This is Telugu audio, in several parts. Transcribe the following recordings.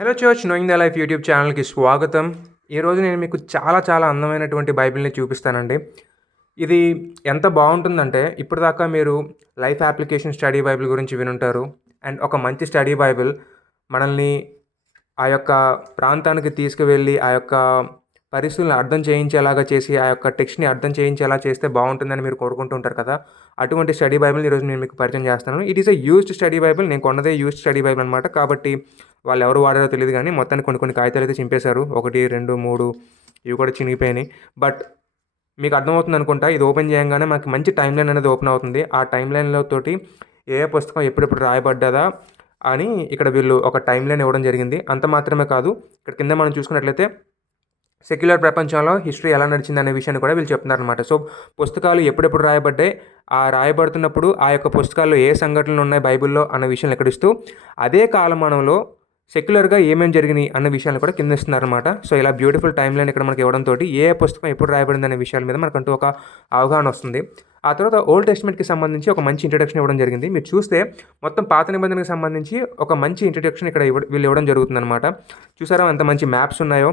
Hello church knowing the life YouTube ఛానల్కి స్వాగతం. ఈరోజు నేను మీకు చాలా అందమైనటువంటి బైబిల్ని చూపిస్తానండి. ఇది ఎంత బాగుంటుందంటే ఇప్పటిదాకా మీరు లైఫ్ అప్లికేషన్ స్టడీ బైబిల్ గురించి వినుంటారు. అండ్ ఒక మంచి స్టడీ బైబిల్ మనల్ని ఆ యొక్క ప్రాంతానికి తీసుకువెళ్ళి ఆ యొక్క పరిస్థితులను అర్థం చేయించేలాగా చేసి ఆ యొక్క టెక్స్ట్ని అర్థం చేయించేలా చేస్తే బాగుంటుందని మీరు కోరుకుంటూ ఉంటారు కదా. అటువంటి స్టడీ బైబిల్ని ఈరోజు నేను మీకు పరిచయం చేస్తాను. It is a used study Bible. నేను కొన్నదే యూజ్డ్ స్టడీ బైబిల్ అనమాట. కాబట్టి వాళ్ళు ఎవరు వాడారో తెలియదు కానీ మొత్తానికి కొన్ని కాగితాలు అయితే చింపేశారు. 1, 2, 3 ఇవి కూడా చినిగిపోయినాయి. బట్ మీకు అర్థమవుతుంది అనుకుంటా. ఇది ఓపెన్ చేయగానే మనకి మంచి టైం లైన్ అనేది ఓపెన్ అవుతుంది. ఆ టైం లైన్లో తోటి ఏ పుస్తకం ఎప్పుడెప్పుడు రాయబడ్డదా అని ఇక్కడ వీళ్ళు ఒక టైం లైన్ ఇవ్వడం జరిగింది. అంత మాత్రమే కాదు, ఇక్కడ కింద మనం చూసుకున్నట్లయితే సెక్యులర్ ప్రపంచంలో హిస్టరీ ఎలా నడిచింది అనే విషయాన్ని కూడా వీళ్ళు చెప్తున్నారనమాట. సో పుస్తకాలు ఎప్పుడెప్పుడు రాయబడ్డాయి, ఆ రాయబడుతున్నప్పుడు ఆ యొక్క పుస్తకాల్లో ఏ సంఘటనలు ఉన్నాయి బైబిల్లో అన్న విషయాన్ని ఎక్కడిస్తూ అదే కాలమానంలో సెక్యులర్గా ఏమేమి జరిగినాయి అన్న విషయాన్ని కూడా కింద ఇస్తున్నారనమాట. సో ఇలా బ్యూటిఫుల్ టైం లైన్ ఇక్కడ మనకి ఇవ్వడంతో ఏ పుస్తకం ఎప్పుడు రాయబడింది అనే విషయాల మీద మనకంటూ ఒక అవగాహన వస్తుంది. ఆ తర్వాత ఓల్డ్ టెస్ట్మెంట్కి సంబంధించి ఒక మంచి ఇంట్రడక్షన్ ఇవ్వడం జరిగింది. మీరు చూస్తే మొత్తం పాత నిబంధనకు సంబంధించి ఒక మంచి ఇంట్రడక్షన్ ఇక్కడ వీళ్ళు ఇవ్వడం జరుగుతుందన్నమాట. చూసారా ఎంత మంచి మ్యాప్స్ ఉన్నాయో.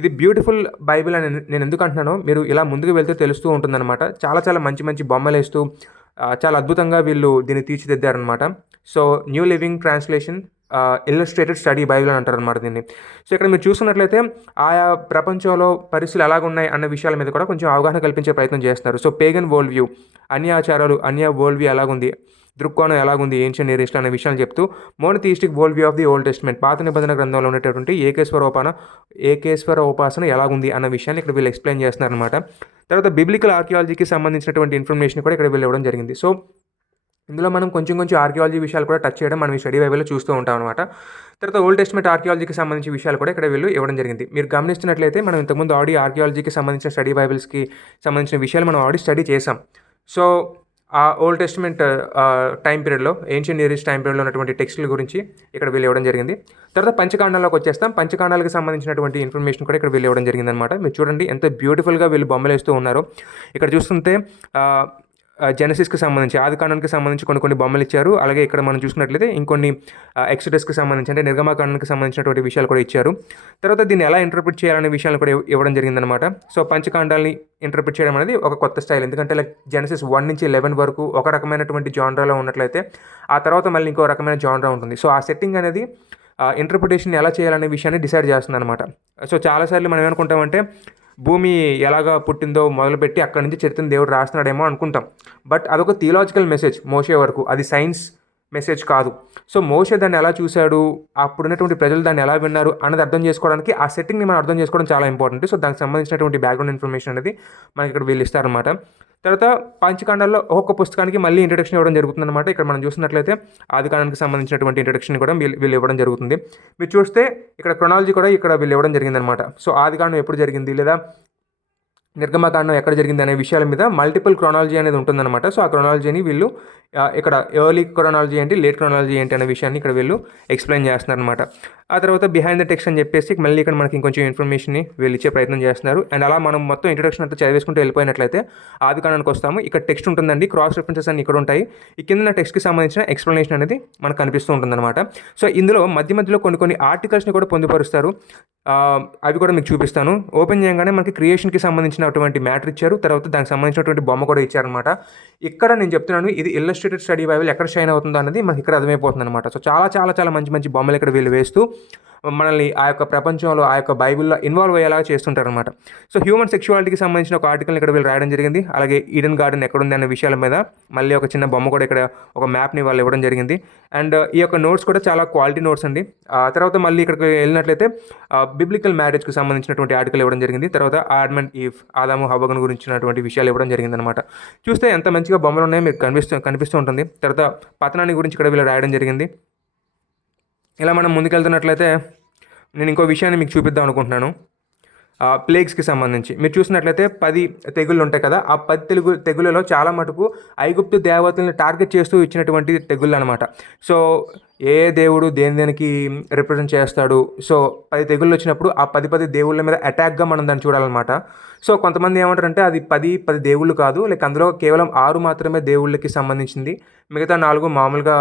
ఇది బ్యూటిఫుల్ బైబిల్ అని నేను ఎందుకు అంటున్నానో మీరు ఇలా ముందుకు వెళ్తే తెలుస్తూ ఉంటుందన్నమాట. చాలా మంచి బొమ్మలు వేస్తూ చాలా అద్భుతంగా వీళ్ళు దీన్ని తీర్చిదిద్దారనమాట. So New Living Translation Illustrated Study Bible అని అంటారు అనమాట దీన్ని. సో ఇక్కడ మీరు చూస్తున్నట్లయితే ఆయా ప్రపంచంలో పరిస్థితులు ఎలాగున్నాయి అన్న విషయాల మీద కూడా కొంచెం అవగాహన కల్పించే ప్రయత్నం చేస్తున్నారు. సో పేగన్ వరల్డ్ వ్యూ, అన్య ఆచారాలు, అన్య వరల్డ్ వ్యూ ఎలాగుంది, దృక్కోణం ఎలాగుంది, ఏన్షియన్ నియర్ ఈస్ట్ అనే విషయాలు చెప్తూ monotheistic world view of the Old Testament, పాత నిబంధన గ్రంథంలో ఉన్నటువంటి ఏకేశ్వర ఉపాసన ఎలాగుంది అన్న విషయాన్ని ఇక్కడ వీళ్ళు ఎక్స్ప్లెయిన్ చేస్తున్నారనమాట. తర్వాత బిబ్లికల్ ఆర్కియాలజీకి సంబంధించినటువంటి ఇన్ఫర్మేషన్ కూడా ఇక్కడ వీళ్ళు ఇవ్వడం జరిగింది. సో ఇందులో మనం కొంచెం ఆర్కియాలజీ విషయాలు కూడా టచ్ చేయడం మనం ఈ స్టడీ బైబిల్లో చూస్తూ ఉంటాం అనమాట. తర్వాత ఓల్డ్ టెస్ట్మెంట్ ఆర్కియాలజీకి సంబంధించిన విషయాలు కూడా ఇక్కడ వీళ్ళు ఇవ్వడం జరిగింది. మీరు గమనిస్తున్నట్లయితే మనం ఇంతకుముందు ఆర్కియాలజీకి సంబంధించిన స్టడీ బైబిల్స్కి సంబంధించిన విషయాలు మనం స్టడీ చేసాం. సో ఆ ఓల్డ్ టెస్ట్మెంట్ టైం పీరియడ్లో, ఏన్షియన్ నియర్ ఈస్ట్ టైం పీరియడ్లో ఉన్నటువంటి టెక్స్టుల గురించి ఇక్కడ వీళ్ళు ఇవ్వడం జరిగింది. తర్వాత పంచకాండాల్లోకి వచ్చేస్తాం. పంచకాండాలకు సంబంధించినటువంటి ఇన్ఫర్మేషన్ కూడా ఇక్కడ వీళ్ళు ఇవ్వడం జరిగింది అనమాట. మీరు చూడండి ఎంత బ్యూటిఫుల్గా వీళ్ళు బొమ్మలు వేస్తూ ఉన్నారో. ఇక్కడ చూస్తుంటే జెనసిస్కి సంబంధించి, ఆది కాండానికి సంబంధించి కొన్ని బొమ్మలు ఇచ్చారు. అలాగే ఇక్కడ మనం చూసుకున్నట్లయితే ఇంకొన్ని ఎక్సోడస్కి సంబంధించి అంటే నిర్గమాకాండానికి సంబంధించినటువంటి విషయాలు కూడా ఇచ్చారు. తర్వాత దీన్ని ఎలా ఇంటర్ప్రిట్ చేయాలనే విషయాలు కూడా ఇవ్వడం జరిగిందనమాట. సో పంచకాండాల్ని ఇంటర్ప్రిట్ చేయడం అనేది ఒక కొత్త స్టైల్. ఎందుకంటే లైక్ జెనసిస్ 1 నుంచి 11 వరకు ఒక రకమైనటువంటి జానరాలో ఉన్నట్లయితే ఆ తర్వాత మళ్ళీ ఇంకో రకమైన జానరా ఉంటుంది. సో ఆ సెట్టింగ్ అనేది ఇంటర్ప్రిటేషన్ ఎలా చేయాలనే విషయాన్ని డిసైడ్ చేస్తుంది అనమాట. సో చాలాసార్లు మనం ఏమనుకుంటామంటే భూమి ఎలాగా పుట్టిందో మొదలుపెట్టి అక్కడి నుంచి చరిత్రను దేవుడు రాస్తున్నాడేమో అనుకుంటాం. బట్ అదొక థియలాజికల్ మెసేజ్ మోషే వరకు, అది సైన్స్ మెసేజ్ కాదు. సో మోషే దాన్ని ఎలా చూశాడు, అప్పుడున్నటువంటి ప్రజలు దాన్ని ఎలా విన్నారు అన్నది అర్థం చేసుకోవడానికి ఆ సెట్టింగ్ని మనం అర్థం చేసుకోవడం చాలా ఇంపార్టెంట్. సో దానికి సంబంధించినటువంటి బ్యాక్గ్రౌండ్ ఇన్ఫర్మేషన్ అనేది మనకి ఇక్కడ వీళ్ళు ఇస్తారనమాట. తర్వాత పంచకాండాల్లో ఒక్కొక్క పుస్తకానికి మళ్ళీ ఇంట్రడక్షన్ ఇవ్వడం జరుగుతుందన్నమాట. ఇక్కడ మనం చూసినట్లయితే ఆది కాండానికి సంబంధించినటువంటి ఇంట్రడక్షన్ కూడా వీళ్ళు ఇవ్వడం జరుగుతుంది. మీరు చూస్తే ఇక్కడ క్రొనాలజీ కూడా ఇక్కడ వీళ్ళు ఇవ్వడం జరిగిందనమాట. సో ఆది కాండం ఎప్పుడు జరిగింది లేదా నిర్గమకాండం ఎక్కడ జరిగింది అనే విషయాల మీద మల్టిపుల్ క్రొనాలజీ అనేది ఉంటుందన్నమాట. సో ఆ క్రొనాలజీని వీళ్ళు ఇక్కడ ఎర్లీ క్రొనాలజీ ఏంటి, లేట్ క్రొనాలజీ ఏంటి అనే విషయాన్ని ఇక్కడ వీళ్ళు ఎక్స్ప్లెయిన్ చేస్తున్నారనమాట. ఆ తర్వాత బిహైండ్ ద టెక్స్ట్ అని చెప్పేసి మళ్ళీ ఇక్కడ మనకి ఇంకొంచెం ఇన్ఫర్మేషన్ని వీళ్ళు ఇచ్చే ప్రయత్నం చేస్తున్నారు. అండ్ అలా మనం మొత్తం ఇంట్రడక్షన్ అంతా చదివేసుకుంటూ వెళ్ళిపోయినట్లయితే ఆది కాండానికి వస్తాము. ఇక్కడ టెక్స్ట్ ఉంటుందండి, క్రాస్ రెఫరెన్సెస్ అన్ని ఇక్కడ ఉంటాయి. ఈ కింద టెక్స్ట్కి సంబంధించిన ఎక్స్ప్లెనేషన్ అనేది మనకు కనిపిస్తూ ఉంటుందన్నమాట. సో ఇందులో మధ్యలో కొన్ని ఆర్టికల్స్ని కూడా పొందుపరుస్తారు. అవి కూడా మీకు చూపిస్తాను. ఓపెన్ చేయగానే మనకి క్రియేషన్కి సంబంధించినటువంటి మ్యాటర్ ఇచ్చారు. తర్వాత దానికి సంబంధించినటువంటి బొమ్మ కూడా ఇచ్చారనమాట. ఇక్కడ నేను చెప్తున్నాను ఇది ఇల్లస్ట్రేటెడ్ స్టడీ బైబిల్ ఎక్కడ షైన్ అవుతుందో అనేది మనకి ఇక్కడ అర్థమైపోతుంది అనమాట. సో చాలా మంచి బొమ్మలు ఇక్కడ వీళ్ళు వేస్తూ మనల్ని ఆ యొక్క ప్రపంచంలో ఆ యొక్క బైబిల్లో ఇన్వాల్వ్ అయ్యేలాగా చేస్తుంటారనమాట. సో హ్యూమన్ సెక్షువాలిటీకి సంబంధించిన ఒక ఆర్టికల్ని ఇక్కడ వీళ్ళు రాయడం జరిగింది. అలాగే ఈడెన్ గార్డెన్ ఎక్కడుంది అనే విషయాల మీద మళ్ళీ ఒక చిన్న బొమ్మ కూడా ఇక్కడ ఒక మ్యాప్ని వాళ్ళు ఇవ్వడం జరిగింది. అండ్ ఈ యొక్క నోట్స్ కూడా చాలా క్వాలిటీ నోట్స్ అండి. తర్వాత మళ్ళీ ఇక్కడికి వెళ్ళినట్లయితే బిబ్లికల్ మ్యారేజ్కి సంబంధించినటువంటి ఆర్టికల్ ఇవ్వడం జరిగింది. తర్వాత ఆడమ్ అండ్ ఈవ్, ఆదాము హవ్వను గురించినటువంటి విషయాలు ఇవ్వడం జరిగిందనమాట. చూస్తే ఎంత మంచిగా బొమ్మలు ఉన్నాయో మీకు కనిపిస్తూ ఉంటుంది. తర్వాత పతనాన్ని గురించి ఇక్కడ వీళ్ళు రాయడం జరిగింది. ఇలా మనం ముందుకెళ్తున్నట్లయితే నేను ఇంకో విషయాన్ని మీకు చూపిద్దాం అనుకుంటున్నాను. ప్లేగ్స్కి సంబంధించి మీరు చూసినట్లయితే 10 తెగుళ్ళు ఉంటాయి కదా. ఆ 10 తెగుళ్ళలో చాలా మటుకు ఐగుప్తు దేవతల్ని టార్గెట్ చేస్తూ ఇచ్చినటువంటి తెగుళ్ళు అనమాట. సో ఏ దేవుడు దేనికి రిప్రజెంట్ చేస్తాడు. సో 10 తెగుళ్ళు వచ్చినప్పుడు ఆ 10 దేవుళ్ళ మీద అటాక్గా మనం దాన్ని చూడాలన్నమాట. సో కొంతమంది ఏమంటారంటే అది 10 దేవుళ్ళు కాదు, లైక్ అందులో కేవలం 6 మాత్రమే దేవుళ్ళకి సంబంధించింది, మిగతా 4 మామూలుగా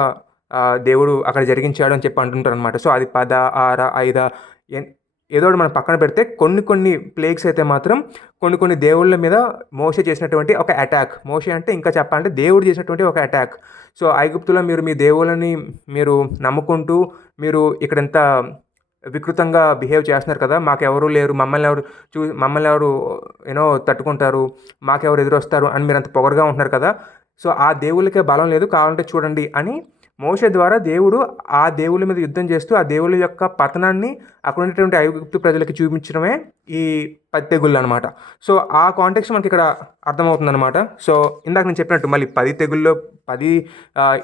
దేవుడు అక్కడ జరిగించాడు అని చెప్పి అంటుంటారు అనమాట. సో అది 10, 6, 5 ఏదో ఒకటి మనం పక్కన పెడితే కొన్ని ప్లేగ్స్ అయితే మాత్రం కొన్ని దేవుళ్ళ మీద మోషే చేసినటువంటి ఒక అటాక్. మోషే అంటే ఇంకా చెప్పాలంటే దేవుడు చేసినటువంటి ఒక అటాక్. సో ఐగుప్తులో మీరు మీ దేవుళ్ళని మీరు నమ్ముకుంటూ మీరు ఇక్కడంతా వికృతంగా బిహేవ్ చేస్తున్నారు కదా, మాకెవరు లేరు, మమ్మల్ని ఎవరు తట్టుకుంటారు, మాకెవరు ఎదురొస్తారు అని మీరు అంత పొగరుగా ఉంటున్నారు కదా, సో ఆ దేవుళ్ళకే బలం లేదు, కావాలంటే చూడండి అని మోషే ద్వారా దేవుడు ఆ దేవుళ్ళ మీద యుద్ధం చేస్తూ ఆ దేవుళ్ళ యొక్క పతనాన్ని అక్కడ ఉన్నటువంటి ఐగుప్తు ప్రజలకి చూపించడమే ఈ 10 తెగుళ్ళు అనమాట. సో ఆ కాంటెక్స్ట్ మనకి ఇక్కడ అర్థమవుతుందన్నమాట. సో ఇందాక నేను చెప్పినట్టు మళ్ళీ 10 తెగుల్లో 10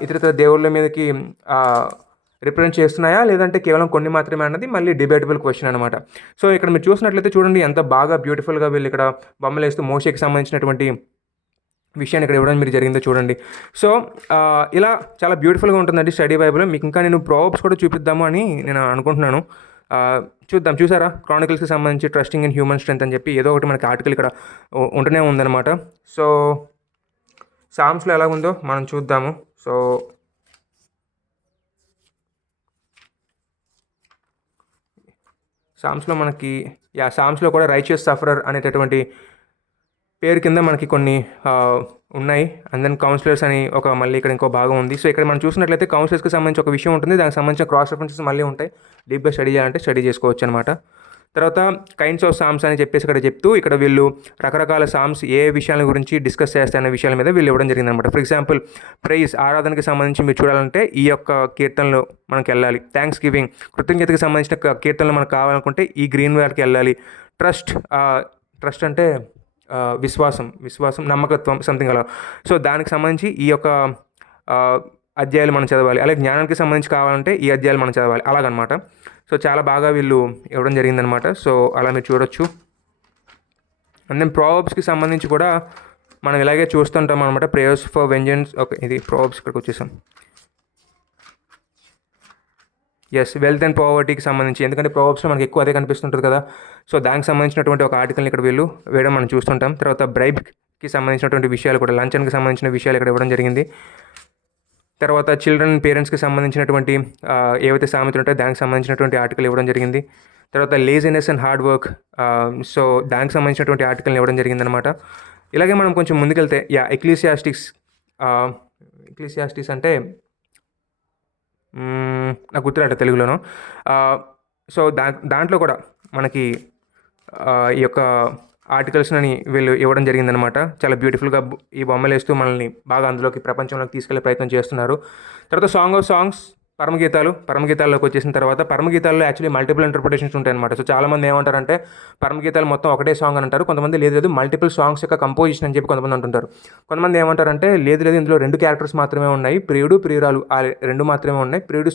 ఇతర దేవుళ్ళ మీదకి రిప్రజెంట్ చేస్తున్నాయా లేదంటే కేవలం కొన్ని మాత్రమే అన్నది మళ్ళీ డిబేటబుల్ క్వశ్చన్ అనమాట. సో ఇక్కడ మీరు చూసినట్లయితే చూడండి ఎంత బాగా బ్యూటిఫుల్గా వీళ్ళు ఇక్కడ బొమ్మలు వేస్తూ మోషేకి సంబంధించినటువంటి విషయాన్ని ఇక్కడ ఇవ్వడం మీరు జరిగిందో చూడండి. సో ఇలా చాలా బ్యూటిఫుల్గా ఉంటుందండి స్టడీ బైబిల్. మీకు ఇంకా నేను ప్రోవర్బ్స్ కూడా చూపిద్దాము అని నేను అనుకుంటున్నాను. చూసారా క్రానికల్స్కి సంబంధించి ట్రస్టింగ్ ఇన్ హ్యూమన్ స్ట్రెంత్ అని చెప్పి ఏదో ఒకటి మనకి ఆర్టికల్ ఇక్కడ ఉంటూనే ఉందన్నమాట. సో సామ్స్లో ఎలా ఉందో మనం చూద్దాము. సో సామ్స్లో మనకి సామ్స్లో కూడా రైచియస్ సఫరర్ అనేటటువంటి పేరు కింద మనకి కొన్ని ఉన్నాయి. అండ్ దెన్ కౌన్సిలర్స్ అని మళ్ళీ ఇక్కడ ఇంకో భాగం ఉంది. సో ఇక్కడ మనం చూసినట్లయితే కౌన్సిలర్స్కి సంబంధించి ఒక విషయం ఉంటుంది, దానికి సంబంధించిన క్రాస్ రెఫరెన్సెస్ మళ్ళీ ఉంటాయి. డీప్గా స్టడీ చేయాలంటే స్టడీ చేసుకోవచ్చు అనమాట. తర్వాత కైండ్స్ ఆఫ్ సామ్స్ అని చెప్పేసి ఇక్కడ చెప్తూ ఇక్కడ వీళ్ళు రకరకాల సామ్స్ ఏ విషయాల గురించి డిస్కస్ చేస్తాయనే విషయాల మీద వీళ్ళు ఇవ్వడం జరిగింది అనమాట. ఫర్ ఎగ్జాంపుల్ ప్రైజ్ ఆరాధనకి సంబంధించి మీరు చూడాలంటే ఈ యొక్క కీర్తనలు మనకి వెళ్ళాలి. థ్యాంక్స్ గివింగ్ కృతజ్ఞతకి సంబంధించిన కీర్తనలు మనకు కావాలనుకుంటే ఈ గ్రీన్ వార్డ్కి వెళ్ళాలి. ట్రస్ట్ అంటే విశ్వాసం, నమ్మకత్వం సంథింగ్ అలా. సో దానికి సంబంధించి ఈ యొక్క అధ్యాయాలు మనం చదవాలి. అలాగే జ్ఞానానికి సంబంధించి కావాలంటే ఈ అధ్యాయాలు మనం చదవాలి అలాగనమాట. సో చాలా బాగా వీళ్ళు ఇవ్వడం జరిగిందనమాట. సో అలా మీరు చూడొచ్చు. అండ్ దెన్ ప్రోవర్బ్స్కి సంబంధించి కూడా మనం ఇలాగే చూస్తుంటాం అనమాట. Prayers for vengeance. ఓకే, ఇది ప్రోవర్బ్స్ ఇక్కడికి వచ్చేసాం. వెల్త్ అండ్ పావర్టీకి సంబంధించి, ఎందుకంటే ప్రోవర్బ్స్లో మనకి ఎక్కువ అదే కనిపిస్తుంటుంది కదా. సో దానికి సంబంధించినటువంటి ఒక ఆర్టికల్ని ఇక్కడ వీళ్ళు వేయడం మనం చూస్తుంటాం. తర్వాత బ్రైబ్కి సంబంధించినటువంటి విషయాలు కూడా, లంచన్కి సంబంధించిన విషయాలు ఇక్కడ ఇవ్వడం జరిగింది. తర్వాత చిల్డ్రన్ పేరెంట్స్కి సంబంధించినటువంటి ఏవైతే సామెతలు ఉంటాయో దానికి సంబంధించినటువంటి ఆర్టికల్ ఇవ్వడం జరిగింది. తర్వాత laziness and hard work, so దానికి సంబంధించినటువంటి ఆర్టికల్ని ఇవ్వడం జరిగిందనమాట. ఇలాగే మనం కొంచెం ముందుకెళ్తే ఎక్లీసియాస్టిక్స్ అంటే నాకు గుర్తురాట తెలుగులోను. సో దాంట్లో కూడా మనకి ఈ యొక్క ఆర్టికల్స్ని వీళ్ళు ఇవ్వడం జరిగిందనమాట. చాలా బ్యూటిఫుల్గా ఈ బొమ్మలు వేస్తూ మనల్ని బాగా అందులోకి ప్రపంచంలోకి తీసుకెళ్లే ప్రయత్నం చేస్తున్నారు. తర్వాత సాంగ్ ఆఫ్ సాంగ్స్, పరమగీతాల్లోకి వచ్చేసిన తర్వాత పరమగీతాల్లో యాక్చువల్లీ మల్టిపుల్ ఇంటర్ప్రిటేషన్స్ ఉంటాయన్నమాట. సో చాలామంది ఏమంటారంటే పరమగీతాలు మొత్తం ఒకటే సాంగ్ అని అంటారు. కొంతమంది లేదు మల్టిపుల్ సాంగ్స్ యొక్క కంపోజిషన్ అని చెప్పి కొంతమంది అంటుంటారు. కొంతమంది ఏమంటారంటే లేదు ఇందులో 2 క్యారెక్టర్స్ మాత్రమే ఉన్నాయి, ప్రియుడు ప్రియురాలు ఆ 2 మాత్రమే ఉన్నాయి. ప్రియుడు